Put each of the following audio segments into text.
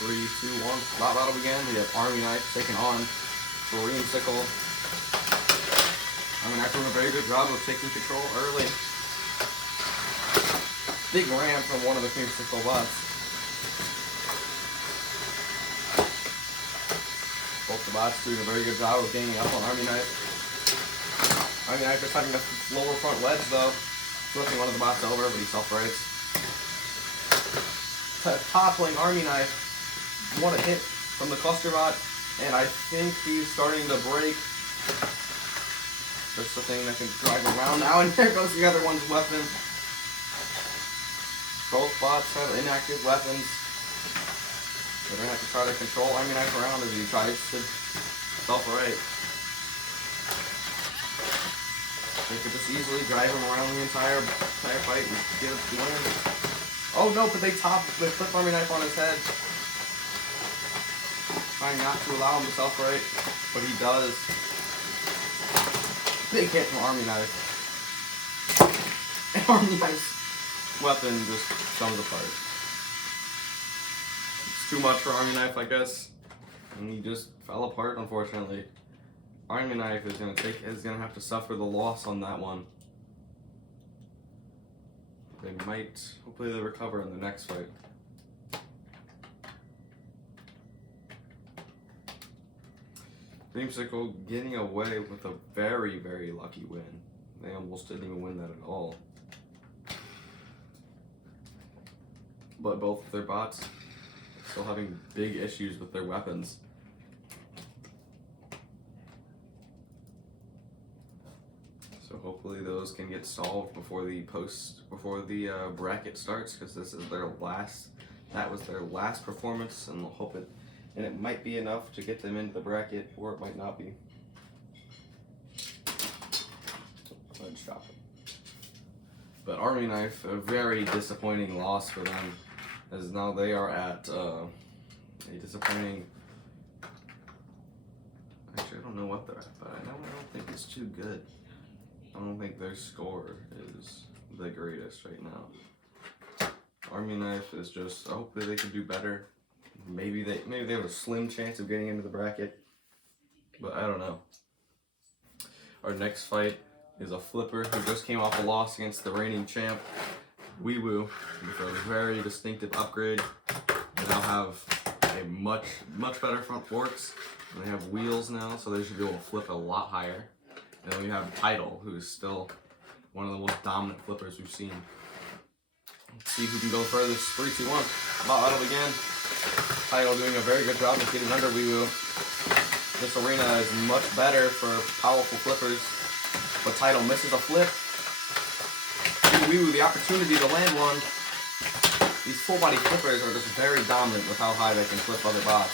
3, 2, 1. Battle begin. We have Army Knife taking on Creamsicle. Army Knife doing a very good job of taking control early. Big ram from one of the Creamsicle bots. Both the bots doing a very good job of gaining up on Army Knife. Army Knife just having a lower front wedge though. Flipping one of the bots over, but he self-rights. Toppling Army Knife. What a hit from the cluster bot. And I think he's starting to break. Just the thing that can drive around now, and there goes the other one's weapon. Both bots have inactive weapons. They're going to have to try to control Army Knife around as he tries to self-right. They could just easily drive him around the entire fight and get the win. Oh no, but they flip Army Knife on his head. Trying not to allow him to self-right, but he does. Big hit from Army Knife. And Army Knife's weapon just comes apart. It's too much for Army Knife, I guess. And he just fell apart, unfortunately. Army Knife is gonna have to suffer the loss on that one. They might, hopefully they recover in the next fight. Creamsicle getting away with a very, very lucky win. They almost didn't even win that at all. But both of their bots still having big issues with their weapons. So hopefully those can get solved before the bracket starts, because this is their last. That was their last performance, and they'll hope it. And it might be enough to get them into the bracket, or it might not be. Let's chop it. But Army Knife, a very disappointing loss for them, as now they are at a disappointing. Actually, I don't know what they're at, but I don't think it's too good. I don't think their score is the greatest right now. Army Knife is just, hopefully they can do better. Maybe they have a slim chance of getting into the bracket, but I don't know. Our next fight is a flipper who just came off a loss against the reigning champ, Weewoo, with a very distinctive upgrade. They now have a much better front forks, and they have wheels now, so they should be able to flip a lot higher. And then we have Tidal, who is still one of the most dominant flippers we've seen. Let's see who can go furthest. 3, 2, 1. Battle begin. Tidal doing a very good job of getting under Weewoo. This arena is much better for powerful flippers, but Tidal misses a flip. Giving Weewoo the opportunity to land one. These full body flippers are just very dominant with how high they can flip other bots.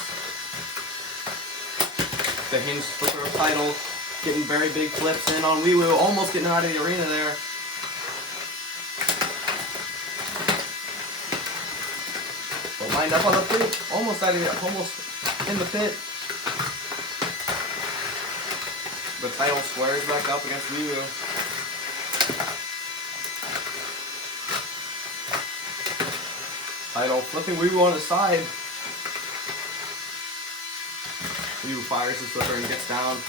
The hinged flipper of Tidal getting very big flips in on Weewoo, almost getting out of the arena there. But lined up on the pit, almost in the pit. But Tidal squares back up against Weewoo. Tidal flipping Weewoo on his side. Weewoo fires his flipper and gets down.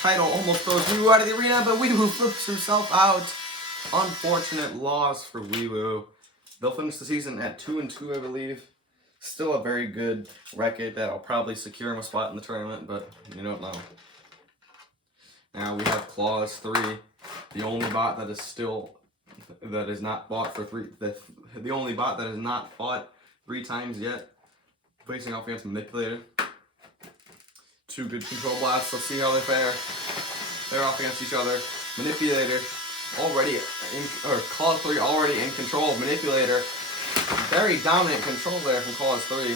Tidal almost throws Weewoo out of the arena, but Weewoo flips himself out. Unfortunate loss for Weewoo. They'll finish the season at 2-2, I believe. Still a very good record that'll probably secure him a spot in the tournament, but you don't know. Now we have Claws 3, the only bot that is not bought for 3. The only bot that has not fought 3 times yet, facing off against Manipulator. 2 good control blasts. Let's see how they fare. They're off against each other. Manipulator Claws 3 already in control of Manipulator. Very dominant control there from Claws 3.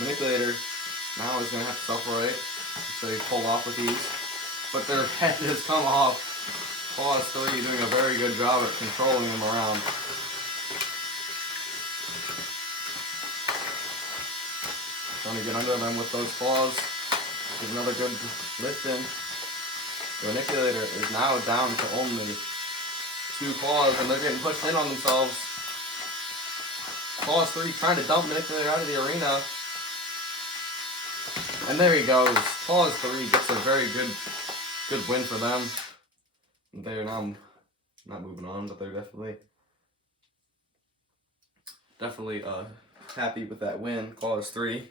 Manipulator now is going to have to self-right, so they pull off with ease. But their head has come off. Claws 3 doing a very good job at controlling them around. Trying to get under them with those claws. There's another good lift in. The Manipulator is now down to only to Claws, and they're getting pushed in on themselves. Claws 3 trying to dump Manipulator out of the arena. And there he goes. Claws 3 gets a very good win for them. They're now not moving on, but they're definitely happy with that win. Claws 3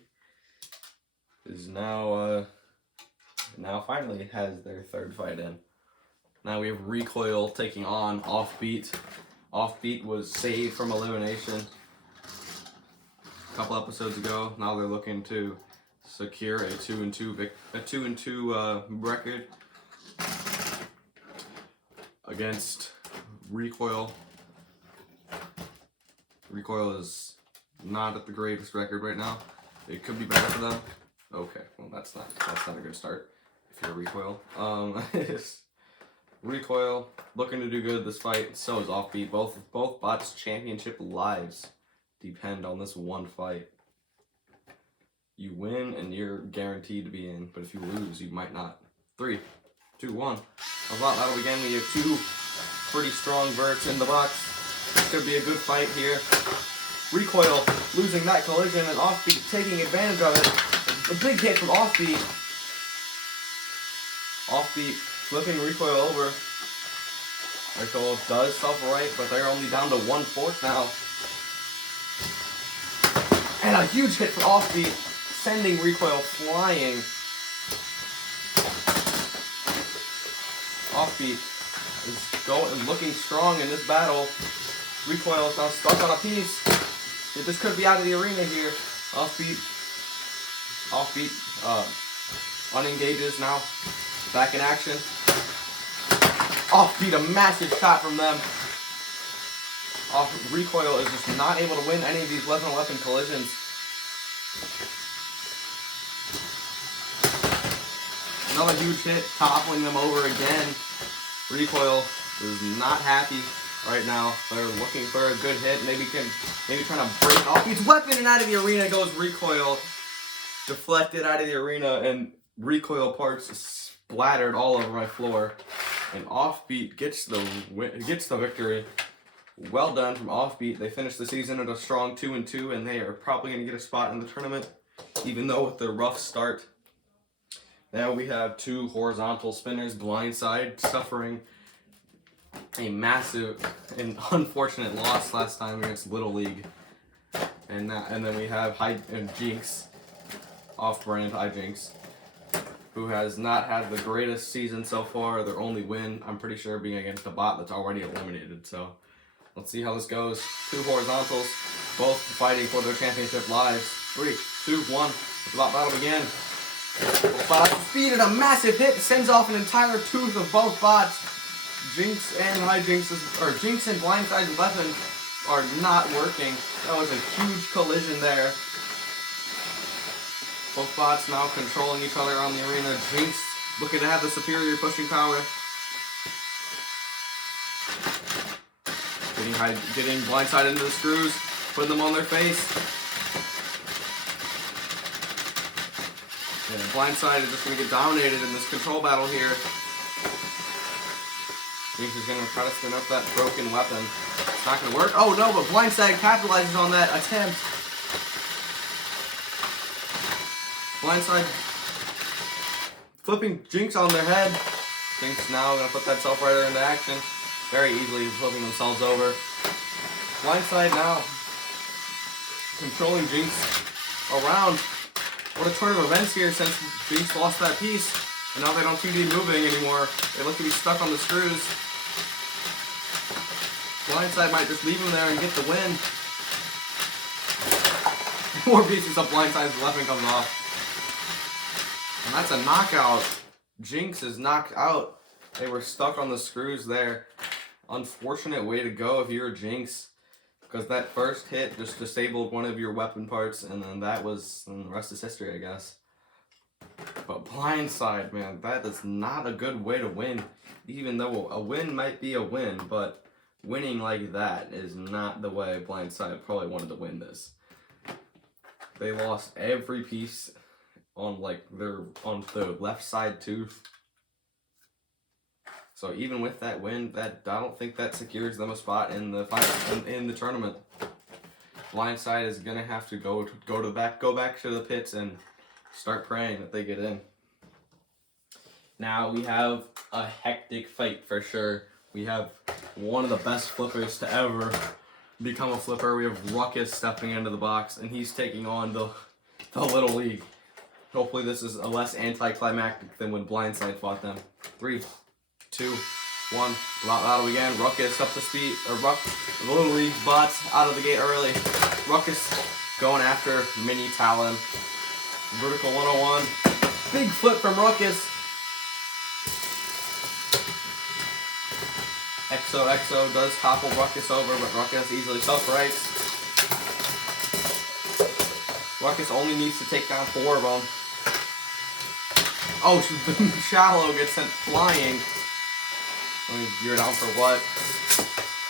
is now finally has their third fight in. Now we have Recoil taking on Offbeat. Offbeat was saved from elimination a couple episodes ago. Now they're looking to secure a 2-2 record against Recoil. Recoil is not at the greatest record right now. It could be better for them. Okay, well that's not a good start if you're Recoil. Recoil looking to do good this fight. So is Offbeat. Both bots' championship lives depend on this one fight. You win and you're guaranteed to be in, but if you lose, you might not. 3, 2, 1. That'll begin. We have 2 pretty strong verts in the box. This could be a good fight here. Recoil losing that collision and Offbeat taking advantage of it. A big hit from Offbeat. Offbeat flipping Recoil over. Recoil does self-right, but they're only down to 1/4 now. And a huge hit from Offbeat, sending Recoil flying. Offbeat is looking strong in this battle. Recoil is now stuck on a piece. This could be out of the arena here. Offbeat unengages now. Back in action. Offbeat, a massive shot from them. Recoil is just not able to win any of these weapon-on-weapon collisions. Another huge hit, toppling them over again. Recoil is not happy right now. They're looking for a good hit. Maybe trying to break Offbeat's weapon, and out of the arena goes Recoil. Deflected out of the arena, and Recoil parts splattered all over my floor. And Offbeat gets the victory. Well done from Offbeat. They finished the season at a strong 2-2, and they are probably going to get a spot in the tournament, even though with their rough start. Now we have 2 horizontal spinners. Blindside suffering a massive and unfortunate loss last time against Little League. And then we have Jinx, off-brand Jinx, who has not had the greatest season so far. Their only win, I'm pretty sure, being against a bot that's already eliminated. So let's see how this goes. 2 horizontals, both fighting for their championship lives. 3, 2, 1. Let the bot battle begin. Bot speed and a massive hit sends off an entire tooth of both bots. Jinx and Blindside's weapon are not working. That was a huge collision there. Both bots now controlling each other on the arena. Jinx looking to have the superior pushing power. Getting Blindside into the screws, putting them on their face. Yeah, Blindside is just going to get dominated in this control battle here. Jinx is going to try to spin up that broken weapon. It's not going to work. Oh no, but Blindside capitalizes on that attempt. Blindside flipping Jinx on their head. Jinx now going to put that self-rider into action. Very easily flipping themselves over. Blindside now controlling Jinx around. What a turn of events here since Jinx lost that piece. And now they don't seem to be moving anymore. They look to be stuck on the screws. Blindside might just leave him there and get the win. More pieces of Blindside's weapon comes off. And that's a knockout. Jinx is knocked out. They were stuck on the screws there. Unfortunate way to go if you're Jinx. Because that first hit just disabled one of your weapon parts, and then the rest is history, I guess. But Blindside, man, that is not a good way to win. Even though a win might be a win, but winning like that is not the way Blindside probably wanted to win this. They lost every piece on the left side tooth. So even with that win, I don't think that secures them a spot in the in the tournament. Blindside is gonna have to go back to the pits and start praying that they get in. Now we have a hectic fight for sure. We have one of the best flippers to ever become a flipper. We have Ruckus stepping into the box, and he's taking on the Little League. Hopefully this is a less anticlimactic than when Blindside fought them. 3, 2, 1. Battle again. Ruckus up to speed. The Little League bots out of the gate early. Ruckus going after Mini Talon. Vertical 101. Big flip from Ruckus. EXO does topple Ruckus over, but Ruckus easily self-rights. Ruckus only needs to take down 4 of them. Oh, Shallow gets sent flying. Let me gear down for what?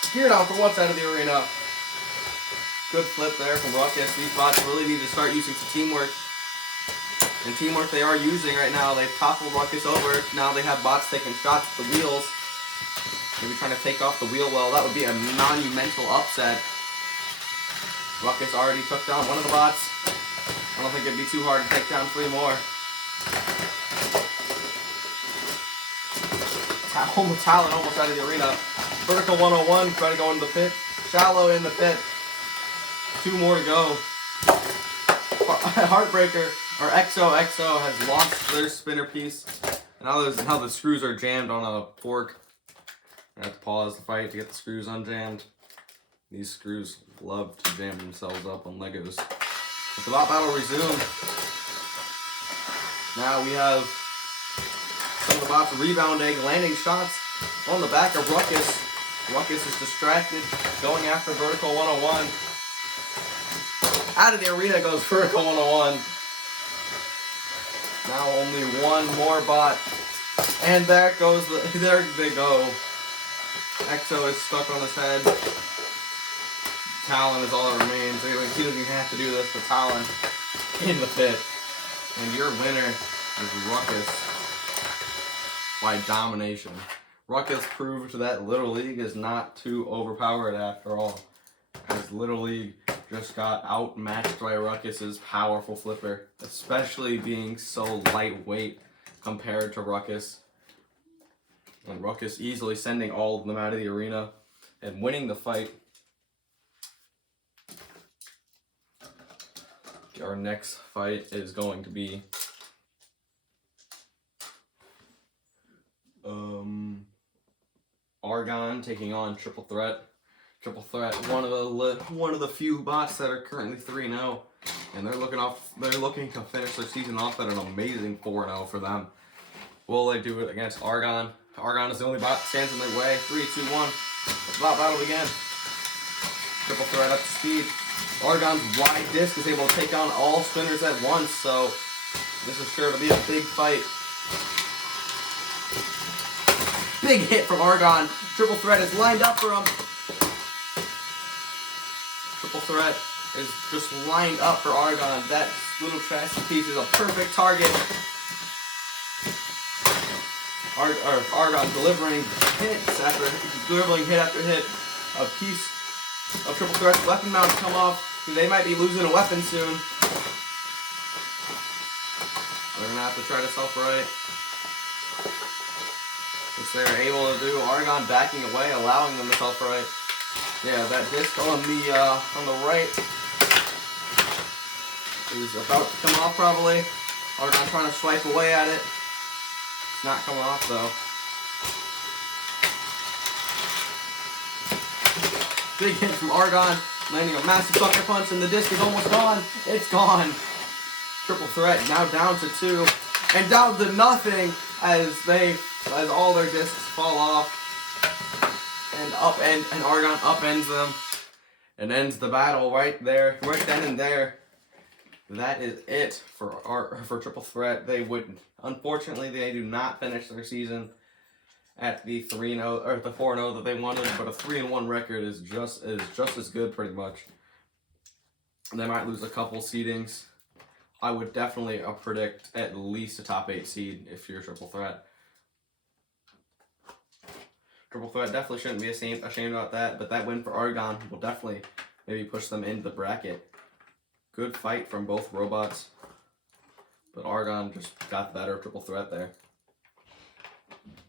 Gear down for what's out of the arena. Good flip there from Ruckus. These bots really need to start using some teamwork. And teamwork they are using right now. They've toppled Ruckus over. Now they have bots taking shots at the wheels. Maybe trying to take off the wheel well. That would be a monumental upset. Ruckus already took down one of the bots. I don't think it'd be too hard to take down 3 more. Talon almost out of the arena. Vertical 101, trying to go into the pit. Shallow in the pit. 2 more to go. Heartbreaker, or EXO has lost their spinner piece. And now the screws are jammed on a fork. I have to pause the fight to get the screws unjammed. These screws love to jam themselves up on Legos. But the bot battle resumed. Now we have some of the bots rebounding, landing shots on the back of Ruckus. Ruckus is distracted, going after Vertical 101. Out of the arena goes Vertical 101. Now only 1 more bot. And there they go. EXO is stuck on his head. Talon is all that remains. He doesn't even have to do this, but Talon in the pit. And your winner is Ruckus by domination. Ruckus proved that Little League is not too overpowered after all. As Little League just got outmatched by Ruckus's powerful flipper, especially being so lightweight compared to Ruckus. And Ruckus easily sending all of them out of the arena and winning the fight. Our next fight is going to be Argon taking on Triple Threat. Triple Threat, one of the few bots that are currently 3-0, and they're looking to finish their season off at an amazing 4-0 for them. Will they do it against Argon? Argon is the only bot that stands in their way. 3, 2, 1. The bot battle again. Triple Threat up to speed. Argon's wide disc is able to take on all spinners at once, so this is sure to be a big fight. Big hit from Argon. Triple Threat is lined up for him. Triple Threat is just lined up for Argon. That little chassis piece is a perfect target. Argon delivering hit after hit. A piece of Triple Threat's weapon mount come off. They might be losing a weapon soon. They're gonna have to try to self-right, which they're able to do. Argon backing away, allowing them to self-right. Yeah, that disc on the right is about to come off probably. Argon trying to swipe away at it. It's not coming off though. Big hit from Argon, landing a massive sucker punch, and the disc is almost gone. It's gone. Triple Threat now down to 2, and down to nothing as all their discs fall off, and Argon upends them, and ends the battle right then and there. That is it for Triple Threat. Unfortunately, they do not finish their season at the 3-0 or the 4-0 that they wanted, but a 3-1 record is just as good pretty much. They might lose a couple seedings. I would definitely predict at least a top 8 seed if you're Triple Threat. Triple Threat definitely shouldn't be ashamed about that, but that win for Argon will definitely maybe push them into the bracket. Good fight from both robots, but Argon just got the better of Triple Threat there.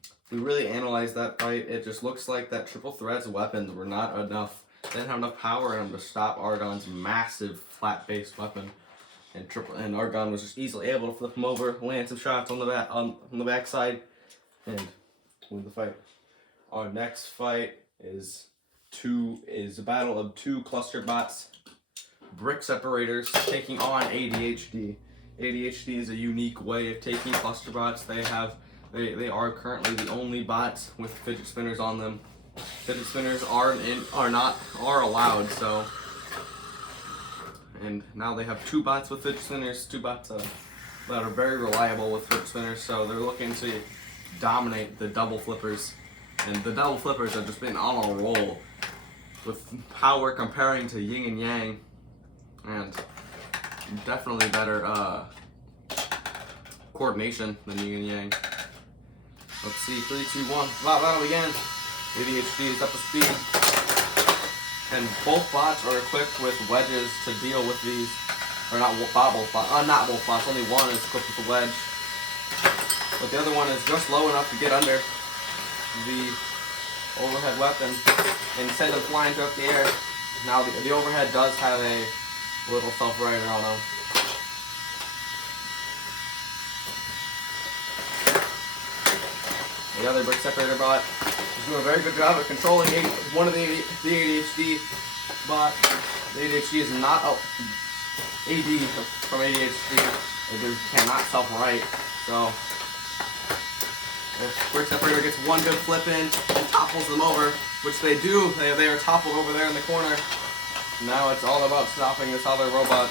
If we really analyze that fight, it just looks like that Triple Threat's weapons were not enough. They didn't have enough power in them to stop Argon's massive flat-based weapon. And Argon was just easily able to flip him over, land some shots on the backside, and win the fight. Our next fight is a battle of two cluster bots, Brick Separators taking on ADHD. ADHD is a unique way of taking cluster bots. They are currently the only bots with fidget spinners on them. Fidget spinners are allowed, so. And now they have two bots with fidget spinners, two bots that are very reliable with fidget spinners, so they're looking to dominate the double flippers. And the double flippers have just been on a roll with power comparing to yin and yang, and definitely better coordination than yin and yang. Let's see, 3, 2, 1, battle again. ADHD is up to speed. And both bots are equipped with wedges to deal with these, or not both bots, only one is equipped with a wedge. But the other one is just low enough to get under the overhead weapon and send them flying throughout the air. Now the overhead does have a little self-rider on them. The other Brick Separator bot is doing a very good job of controlling one of the ADHD bot. The ADHD is not AD from ADHD. It just cannot self-right. So if Brick Separator gets one good flip in and topples them over, which they do, they are toppled over there in the corner. Now it's all about stopping this other robot.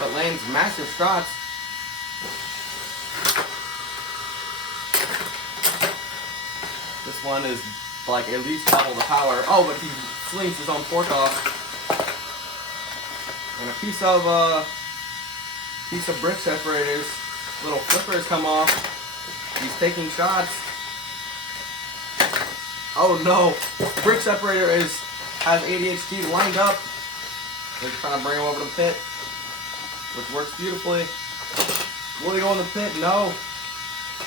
But lands massive shots. This one is like at least double the power. Oh, but he slings his own fork off. And a piece of Brick Separator's little flippers come off. He's taking shots. Oh no! Brick Separator has ADHD lined up. They're trying to bring him over to the pit, which works beautifully. Will he go in the pit? No.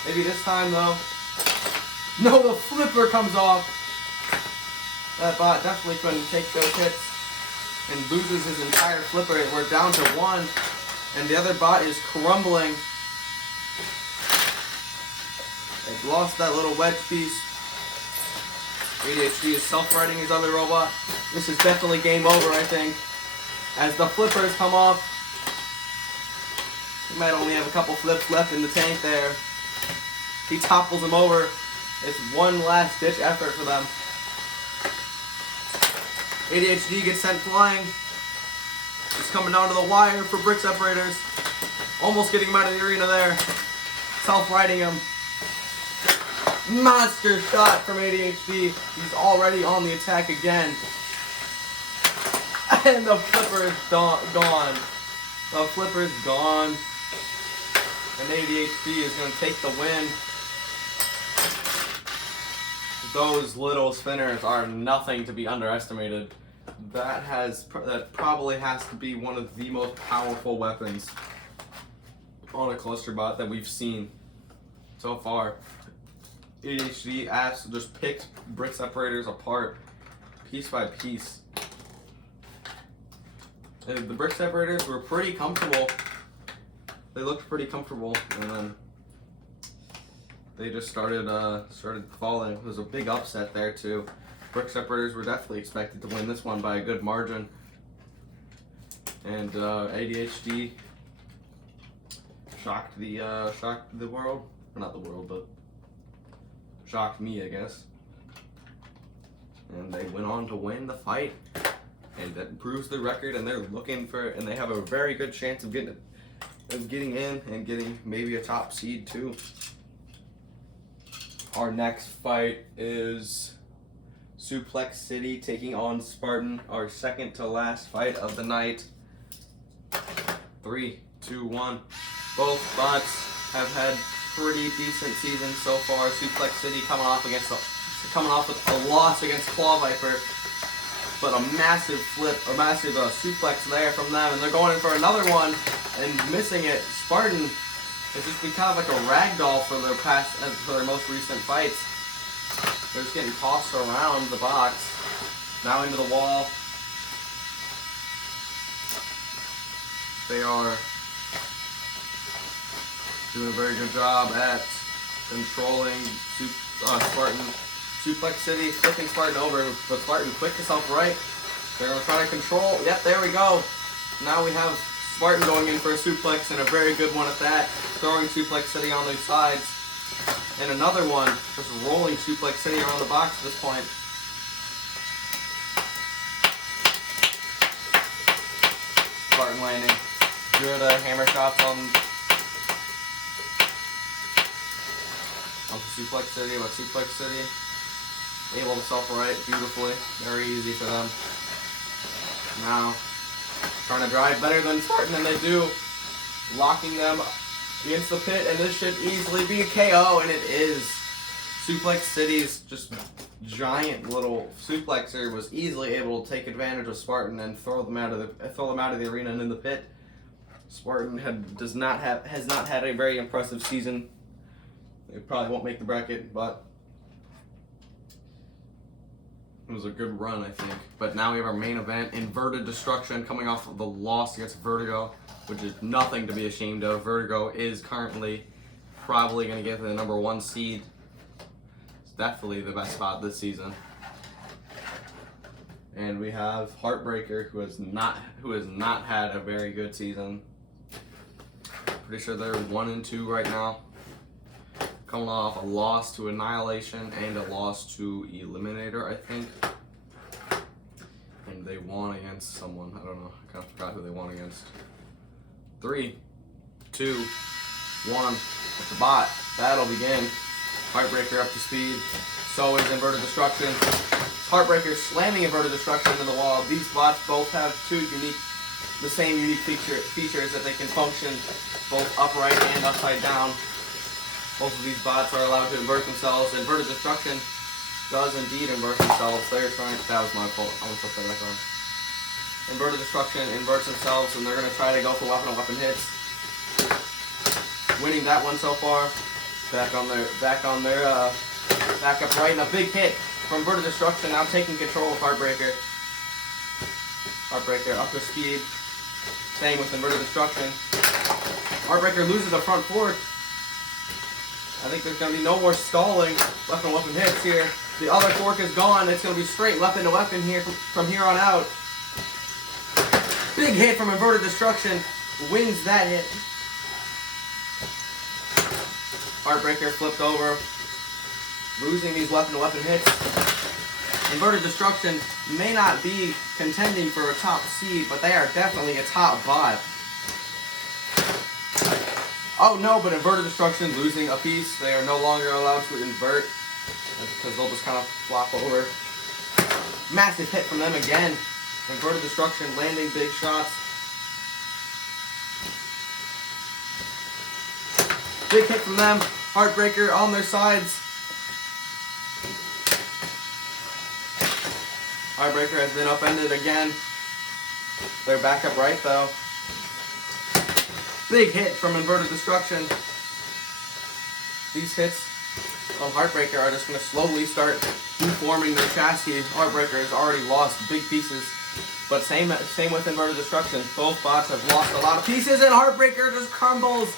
Maybe this time though. No, the flipper comes off. That bot definitely couldn't take those hits and loses his entire flipper. We're down to one, and the other bot is crumbling. They've lost that little wedge piece. ADHD is self-righting his other robot. This is definitely game over, I think. As the flippers come off, he might only have a couple flips left in the tank there. He topples him over. It's one last ditch effort for them. ADHD gets sent flying. He's coming down to the wire for Brick Separators. Almost getting him out of the arena there. Self-righting him. Monster shot from ADHD. He's already on the attack again. And the flipper is gone. The flipper is gone. And ADHD is going to take the win. Those little spinners are nothing to be underestimated. That probably has to be one of the most powerful weapons on a cluster bot that we've seen so far. ADHD just picked Brick Separators apart piece by piece. And the Brick Separators were pretty comfortable. They looked pretty comfortable, and then they just started falling. It was a big upset there too. Brick Separators were definitely expected to win this one by a good margin. And ADHD shocked the world. Or not the world, but shocked me, I guess. And they went on to win the fight. And that proves the record, and they're looking for, and they have a very good chance of getting in and getting maybe a top seed too. Our next fight is Suplex City taking on Spartan, our second to last fight of the night. 3, 2, 1. Both bots have had pretty decent season so far. Suplex City coming off with a loss against Claw Viper, but a massive flip, a massive suplex there from them, and they're going in for another one and missing it. Spartan has just been kind of like a ragdoll for their most recent fights. They're just getting tossed around the box, now into the wall. They are doing a very good job at controlling Spartan. Suplex City, flipping Spartan over, but Spartan quick to self-right. They're going to try to control. Yep, there we go. Now we have Spartan going in for a suplex, and a very good one at that. Throwing Suplex City on these sides. And another one, just rolling Suplex City around the box at this point. Spartan landing. Good hammer shots on Suplex City, but Suplex City able to self-right beautifully. Very easy for them. Now, trying to drive better than Spartan, and they do. Locking them against the pit, and this should easily be a KO, and it is. Suplex City's just giant little suplexer was easily able to take advantage of Spartan and throw them out of the arena and in the pit. Spartan has not had a very impressive season. They probably won't make the bracket, but it was a good run, I think. But now we have our main event, Inverted Destruction, coming off of the loss against Vertigo, which is nothing to be ashamed of. Vertigo is currently probably going to get the #1 seed. It's definitely the best spot this season. And we have Heartbreaker, who has not had a very good season. Pretty sure they're 1-2 right now. Coming off a loss to Annihilation and a loss to Eliminator, I think. And they won against someone. I don't know. I kind of forgot who they won against. 3, 2, 1. With the bot. Battle begin. Heartbreaker up to speed. So is Inverted Destruction. Heartbreaker slamming Inverted Destruction into the wall. These bots both have the same unique features that they can function both upright and upside down. Both of these bots are allowed to invert themselves. Inverted Destruction does indeed invert themselves. They're trying. That was my fault. I'm gonna put that back on. Inverted Destruction inverts themselves, and they're gonna try to go for weapon-on-weapon hits. Winning that one so far. Back up right, and a big hit from Inverted Destruction. Now taking control of Heartbreaker. Heartbreaker up to speed. Same with Inverted Destruction. Heartbreaker loses a front fork. I think there's going to be no more stalling weapon-on-weapon hits here. The other fork is gone. It's going to be straight weapon-to-weapon here from here on out. Big hit from Inverted Destruction. Wins that hit. Heartbreaker flipped over. Losing these weapon-to-weapon hits. Inverted Destruction may not be contending for a top seed, but they are definitely a top bot. Oh no, but Inverted Destruction losing a piece. They are no longer allowed to invert. That's because they'll just kind of flop over. Massive hit from them again. Inverted Destruction landing big shots. Big hit from them. Heartbreaker on their sides. Heartbreaker has been upended again. They're back up right though. Big hit from Inverted Destruction. These hits of Heartbreaker are just going to slowly start deforming their chassis. Heartbreaker has already lost big pieces. But same with Inverted Destruction. Both bots have lost a lot of pieces, and Heartbreaker just crumbles.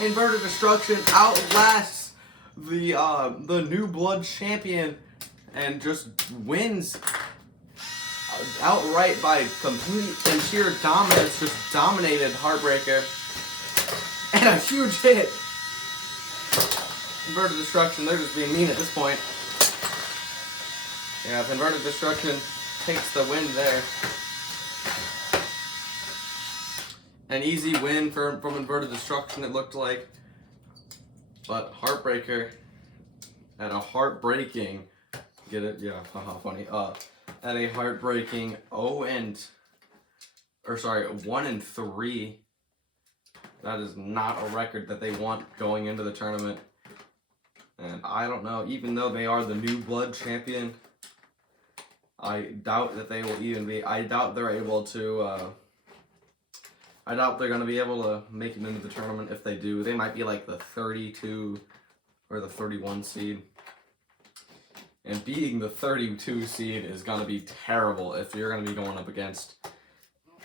Inverted Destruction outlasts the New Blood champion and just wins outright by complete and sheer dominance. Just dominated Heartbreaker. And a huge hit. Inverted Destruction, they're just being mean at this point. Yeah, if Inverted Destruction takes the win there. An easy win from Inverted Destruction, it looked like. But Heartbreaker at a heartbreaking, get it? Yeah, haha, funny. At a heartbreaking 1-3 That is not a record that they want going into the tournament. And I don't know, even though they are the new blood champion, I doubt that they will even be. I doubt they're able to. I doubt they're going to be able to make it into the tournament. If they do, they might be like the 32 or the 31 seed. And beating the 32 seed is going to be terrible if you're going to be going up against.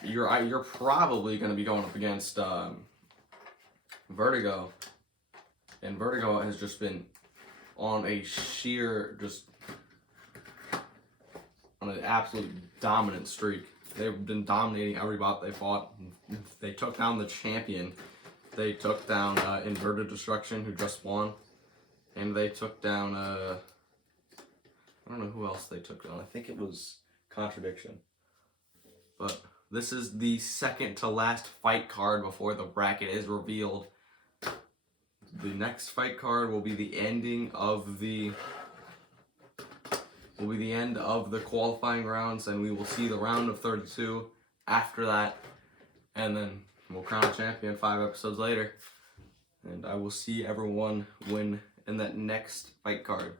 You're probably going to be going up against Vertigo. And Vertigo has just been on a sheer, just on an absolute dominant streak. They've been dominating every bot they fought. They took down the champion. They took down Inverted Destruction, who just won. And they took down, I don't know who else they took down. I think it was Contradiction. But this is the second to last fight card before the bracket is revealed. The next fight card will be the ending of the end of the qualifying rounds, and we will see the round of 32 after that, and then we'll crown a champion 5 episodes later, and I will see everyone win in that next fight card.